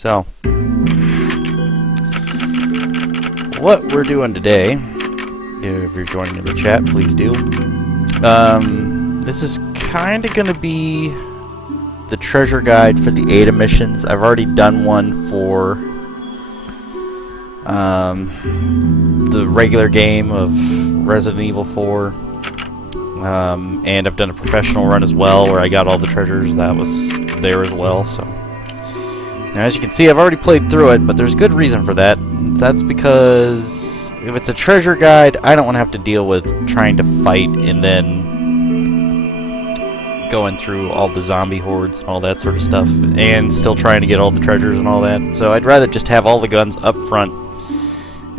So, what we're doing today, if you're joining in the chat, please do. This is kind of going to be the treasure guide for the Ada missions. I've already done one for the regular game of Resident Evil 4. And I've done a professional run as well, where I got all the treasures. That was there as well. So now, as you can see, I've already played through it, but there's good reason for that. That's because if it's a treasure guide, I don't want to have to deal with trying to fight and then going through all the zombie hordes and all that sort of stuff, and still trying to get all the treasures and all that. So I'd rather just have all the guns up front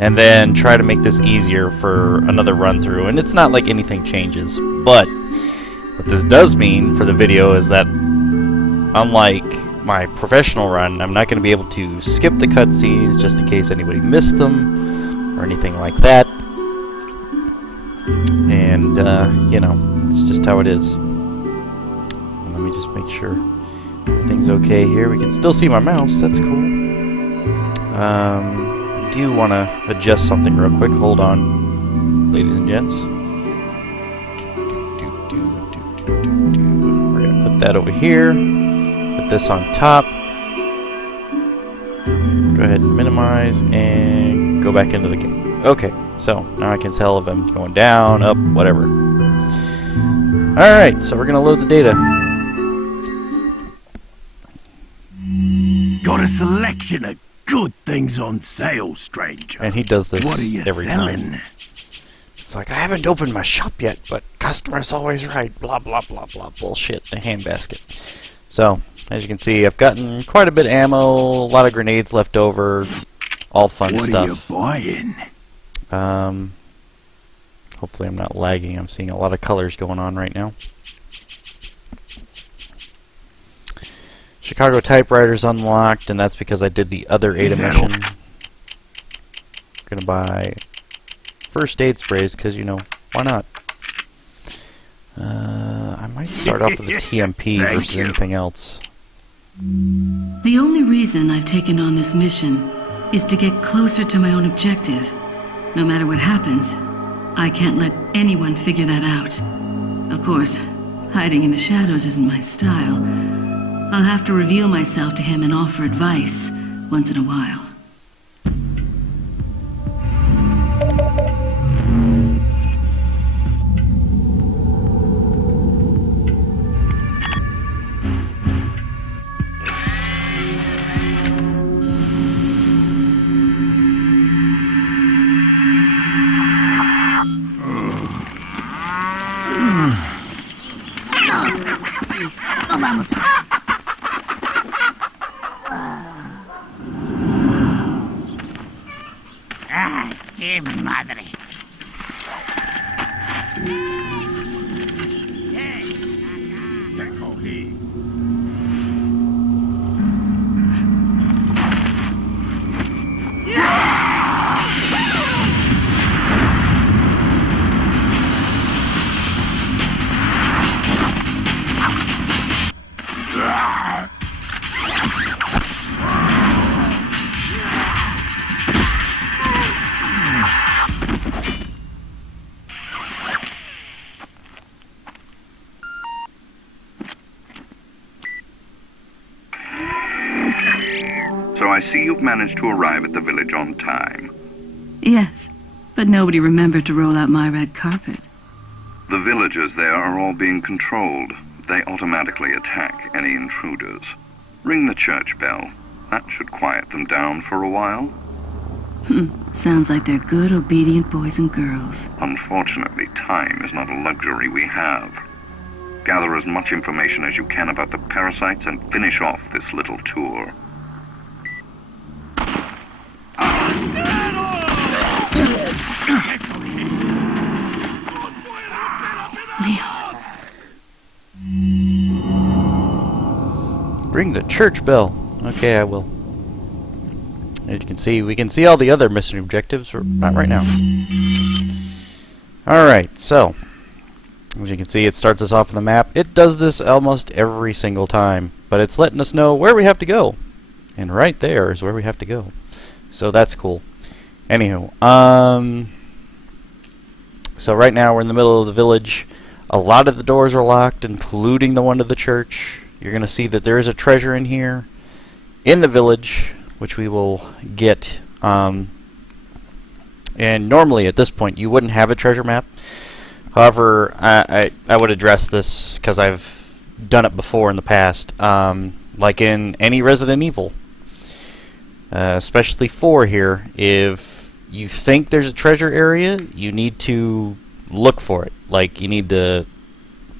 and then try to make this easier for another run through. And it's not like anything changes, but what this does mean for the video is that, unlike my professional run, I'm not going to be able to skip the cutscenes just in case anybody missed them or anything like that. And you know, it's just how it is. Let me just make sure everything's okay here. We can still see my mouse. That's cool. I do want to adjust something real quick. Hold on, ladies and gents. We're going to put that over here. Put this on top. Go ahead and minimize and go back into the game. Okay, so now I can tell if I'm going down, up, whatever. Alright, so we're going to load the data. Got a selection of good things on sale, stranger. And he does this what are you every selling? time. It's like, I haven't opened my shop yet, but customer's always right. Blah, blah, blah, blah. Bullshit. The handbasket. So, as you can see, I've gotten quite a bit of ammo, a lot of grenades left over, all fun stuff. What are you buying? Hopefully I'm not lagging. I'm seeing a lot of colors going on right now. Chicago typewriter's unlocked, and that's because I did the other Ada mission. Gonna buy first aid sprays, because, you know, why not? I might start off with the TMP versus anything else. The only reason I've taken on this mission is to get closer to my own objective. No matter what happens, I can't let anyone figure that out. Of course, hiding in the shadows isn't my style. I'll have to reveal myself to him and offer advice once in a while. ¡Qué madre! Te cogí. So I see you've managed to arrive at the village on time. Yes, but nobody remembered to roll out my red carpet. The villagers there are all being controlled. They automatically attack any intruders. Ring the church bell. That should quiet them down for a while. Sounds like they're good, obedient boys and girls. Unfortunately, time is not a luxury we have. Gather as much information as you can about the parasites and finish off this little tour. Ring the church bell. Okay, I will. As you can see, we can see all the other mission objectives, not right now. Alright, so, as you can see, it starts us off on the map. It does this almost every single time, but it's letting us know where we have to go. And right there is where we have to go. So that's cool. Anywho, so right now we're in the middle of the village. A lot of the doors are locked, including the one to the church. You're going to see that there is a treasure in here, in the village, which we will get. And normally at this point you wouldn't have a treasure map. However, I would address this because I've done it before in the past. Like in any Resident Evil, especially 4 here, if you think there's a treasure area, you need to look for it. Like, you need to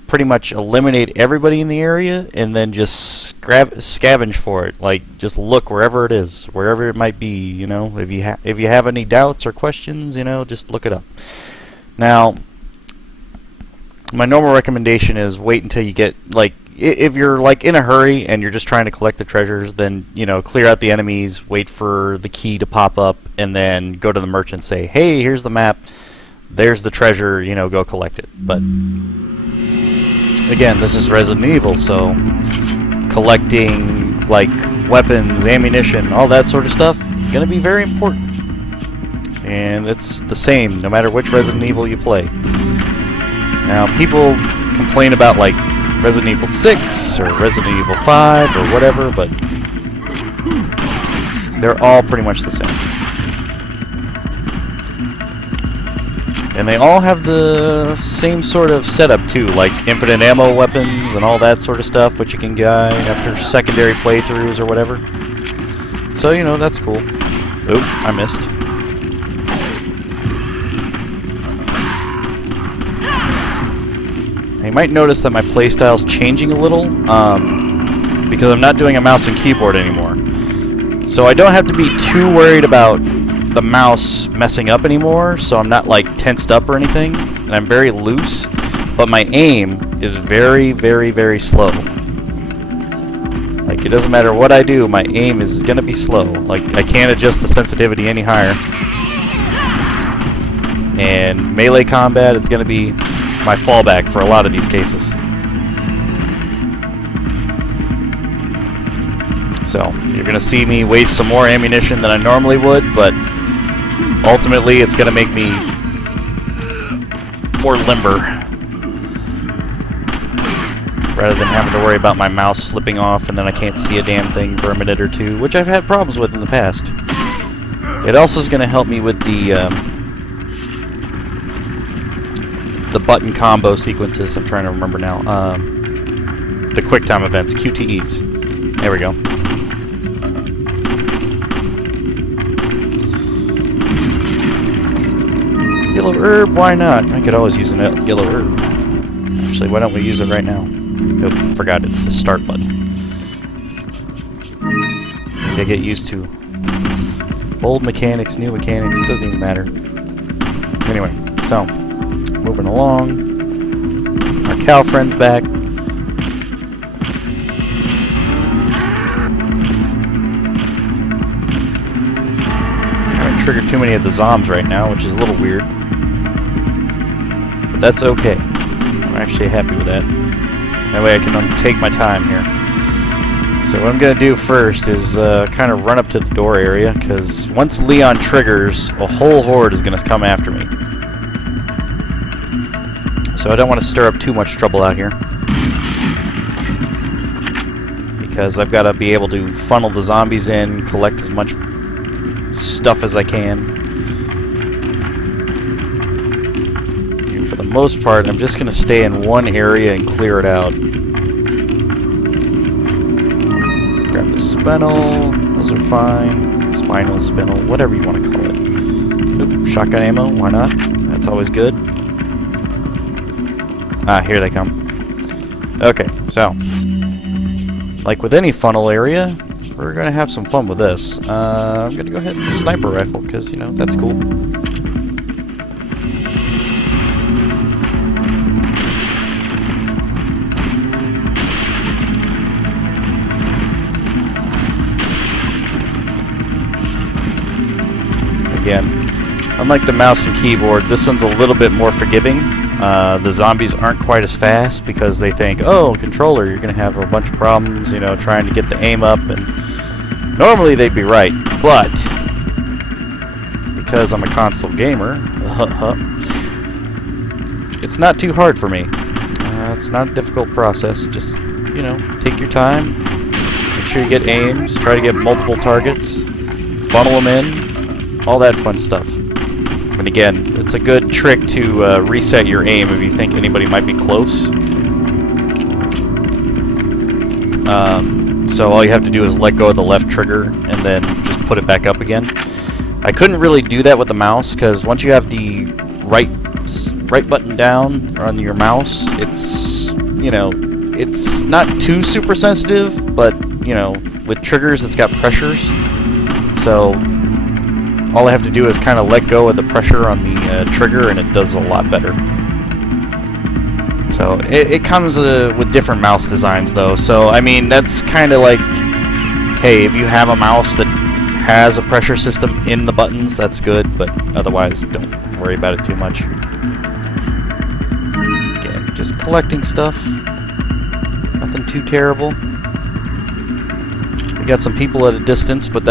pretty much eliminate everybody in the area and then just scavenge for it. Like, just look wherever it is, wherever it might be, you know. If you have any doubts or questions, you know, just look it up. Now, my normal recommendation is wait until you get, like, if you're like in a hurry and you're just trying to collect the treasures, then, you know, clear out the enemies, wait for the key to pop up, and then go to the merchant and say, hey, here's the map, there's the treasure, you know, go collect it. But again, this is Resident Evil, so collecting like weapons, ammunition, all that sort of stuff is going to be very important. And it's the same no matter which Resident Evil you play. Now, people complain about like Resident Evil 6 or Resident Evil 5 or whatever, but they're all pretty much the same. And they all have the same sort of setup too, like infinite ammo weapons and all that sort of stuff, which you can get after secondary playthroughs or whatever. So, you know, that's cool. Oop, I missed. You might notice that my playstyle's changing a little, because I'm not doing a mouse and keyboard anymore. So I don't have to be too worried about the mouse messing up anymore, so I'm not like tensed up or anything, and I'm very loose, but my aim is very, very, very slow. Like, it doesn't matter what I do, my aim is gonna be slow. Like, I can't adjust the sensitivity any higher. And melee combat is gonna be my fallback for a lot of these cases. So, you're going to see me waste some more ammunition than I normally would, but ultimately it's going to make me more limber, rather than having to worry about my mouse slipping off and then I can't see a damn thing for a minute or two, which I've had problems with in the past. It also is going to help me with the button combo sequences. I'm trying to remember now. The QuickTime events, QTEs. There we go. Yellow herb, why not? I could always use a yellow herb. Actually, why don't we use it right now? Nope, forgot, it's the start button. I get used to old mechanics, new mechanics, doesn't even matter. Anyway, so moving along. Our cow friend's back. I haven't triggered too many of the zombs right now, which is a little weird. But that's okay. I'm actually happy with that. That way I can take my time here. So what I'm going to do first is kind of run up to the door area, because once Leon triggers, a whole horde is going to come after me. So I don't want to stir up too much trouble out here, because I've got to be able to funnel the zombies in, collect as much stuff as I can. And for the most part, I'm just going to stay in one area and clear it out. Grab the spinel, those are fine. Spinal, spinel, whatever you want to call it. Oop, shotgun ammo, why not? That's always good. Ah, here they come. Okay, so, like with any funnel area, we're going to have some fun with this. I'm going to go ahead and sniper rifle, because, you know, that's cool. Again, unlike the mouse and keyboard, this one's a little bit more forgiving. The zombies aren't quite as fast because they think, oh, controller, you're going to have a bunch of problems, you know, trying to get the aim up. And Normally they'd be right, but because I'm a console gamer, it's not too hard for me. It's not a difficult process. Just, you know, take your time, make sure you get aims, try to get multiple targets, funnel them in, all that fun stuff. And again, it's a good trick to reset your aim if you think anybody might be close. So all you have to do is let go of the left trigger and then just put it back up again. I couldn't really do that with the mouse because once you have the right button down on your mouse, it's, you know, it's not too super sensitive, but, you know, with triggers it's got pressures. So all I have to do is kind of let go of the pressure on the trigger and it does a lot better. So it comes with different mouse designs though. So I mean, that's kind of like, hey, if you have a mouse that has a pressure system in the buttons, that's good, but otherwise don't worry about it too much. Again, just collecting stuff. Nothing too terrible. We got some people at a distance, but that's